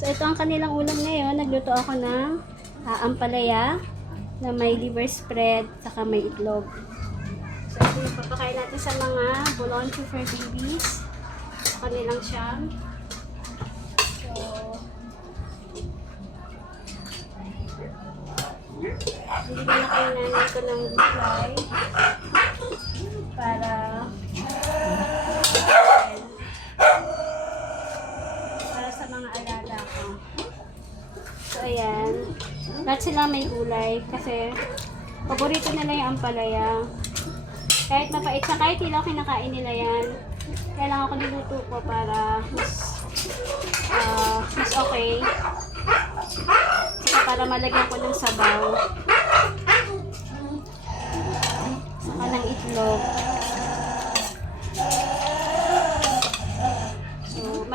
So, ito ang kanilang ulam ngayon. Nagluto ako ng ampalaya na may liver spread saka may itlog. So, ito yung papakain natin sa mga boloncho for babies. Sa kanilang siyam. So, hindi na kailangan ko ng gulay para sa mga alaga ko. So, ayan. Lahat sila may gulay kasi paborito nila yung ampalaya. Kahit mapait siya, kahit ilaw kinakain nila yan. Kailangan ko niluto ko para mas okay. Saka para malagyan ko ng sabaw. Saka ng itlog. So,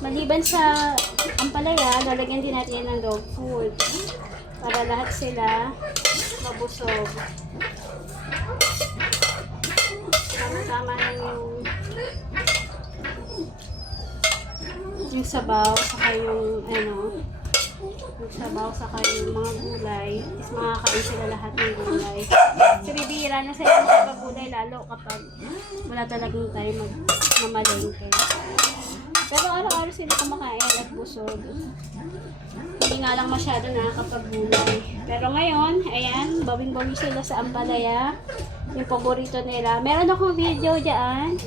maliban sa ampalaya, lalagyan din natin yan ng dog food. Para lahat sila mabusog. Sama-sama na yung sabaw, saka yung yung sabaw, saka yung mga gulay. Is makakain sila lahat ng gulay. So, bibihira na sila ng gulay lalo kapag wala talagang time mamalengke. Pero araw-araw sila kumakain at busog. Hindi nga lang masyado nakakapag gulay. Pero ngayon, ayan, bawing-bawi sila sa ampalaya. Yung paborito nila. Meron akong video dyan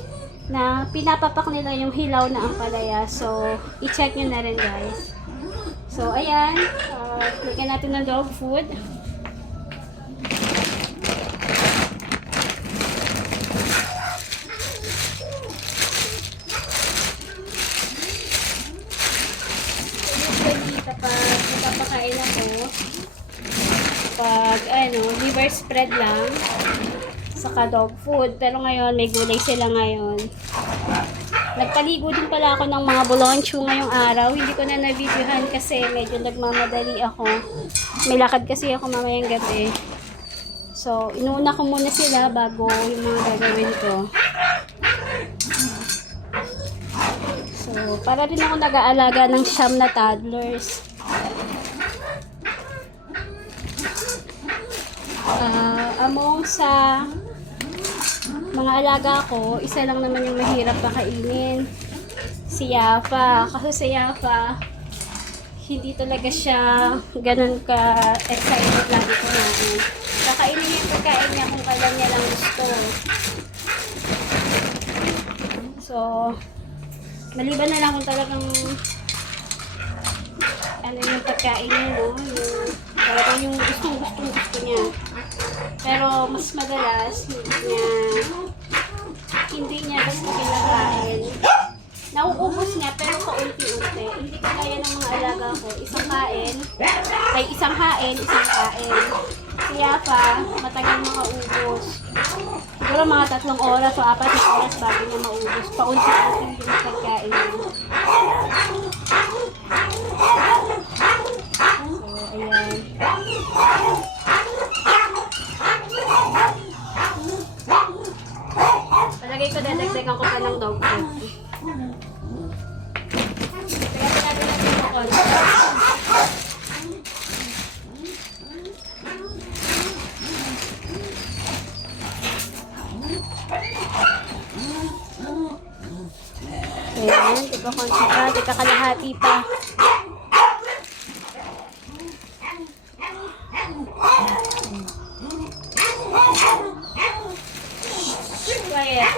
na pinapapak nila yung hilaw na ampalaya. So, i-check nyo na rin guys. So, ayan. Lagyan natin ng dog food. Usually, kapag napapakain ako, kapag, liver spread lang, saka dog food. Pero ngayon, may gulay sila ngayon. Nagpaligo din pala ako ng mga boloncho ngayong araw. Hindi ko na na-videohan kasi medyo nagmamadali ako. May lakad kasi ako mamayang gabi. So, inuuna ko muna sila bago yung mga gagawin ko. So, para din ako nag-aalaga ng siyam na toddlers. Among sa mga alaga ko, isa lang naman yung mahirap pakainin. Si Yafa. Kasi si Yafa, hindi talaga siya ganun ka-excited lagi ko natin. Kakainin niya yung pagkain niya kung kailan niya lang gusto. So, maliban na lang kung talagang yung pagkain niya, no? Talagang yung gusto niya. Pero mas madalas, hindi niya basta kinakain. Nauubos niya pero paunti-unti. Hindi kagaya ng mga alaga ko. Isang hain. Si Yafa, matagal makaubos. Siguro mga 3 oras o 4 na oras bago niya maubos. Paunti-unti yung pagkain niya. So, ayan. Palagay ko, dadagdagan ko pa ng dog food. Kaya sinabi natin yung konti. Ayan, tika konti pa, tika kalahati pa. Quiet.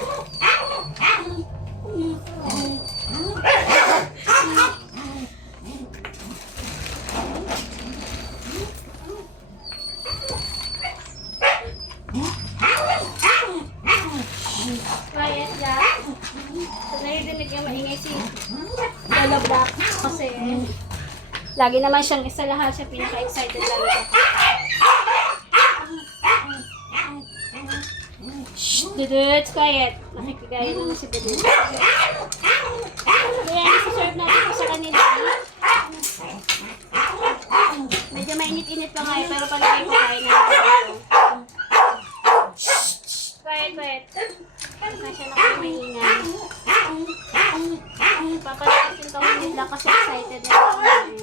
Quiet lang. So, naririnig yung maingay si Lalabak kasi lagi naman siyang isa lahat siya pinaka-excited lang ito. Dudut, quiet. Nakikigaya naman si Dudut. Kaya isa-serve natin ko sa kanila. Medyo mainit-init pa ngayon, pero palagay ko kain na ito. Quiet. Kasi siya na kung maingay. Papalasin ko nila kasi excited na kumain.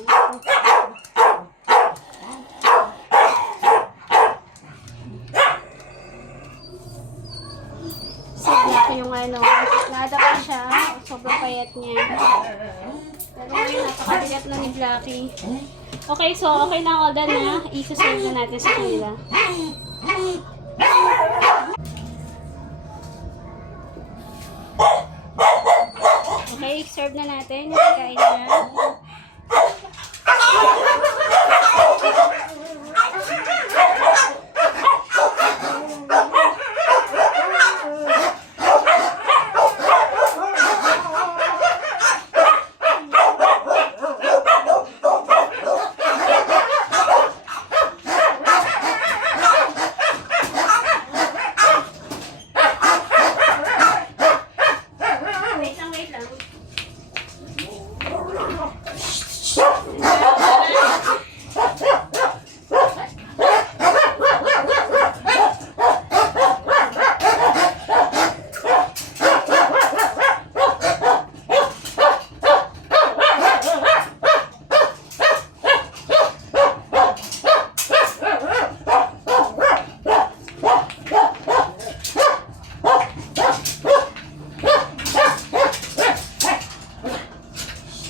Si Black yung ano, nada pa siya, sobrang payat niya. Pero ngayon, napakabigat na ni Blackie. Okay, so okay na all done na. Isa-serve na natin sa kanila. Okay, serve na natin. Kain na. Wait lang.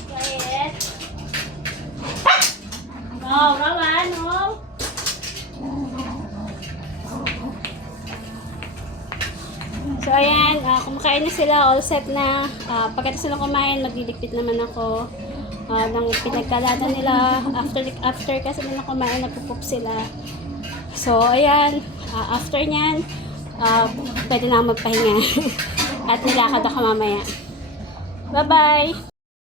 Quiet. No, Rawan, no. So, ayan, kumakain na sila, all set na. Pagkatapos silang kumain, magliligpit naman ako ng pinagkalatan nila. After kasi nila kumain, nagpupup sila. So, ayan, after nyan, pwede na ako magpahinga. At nilakad ako mamaya. Bye-bye!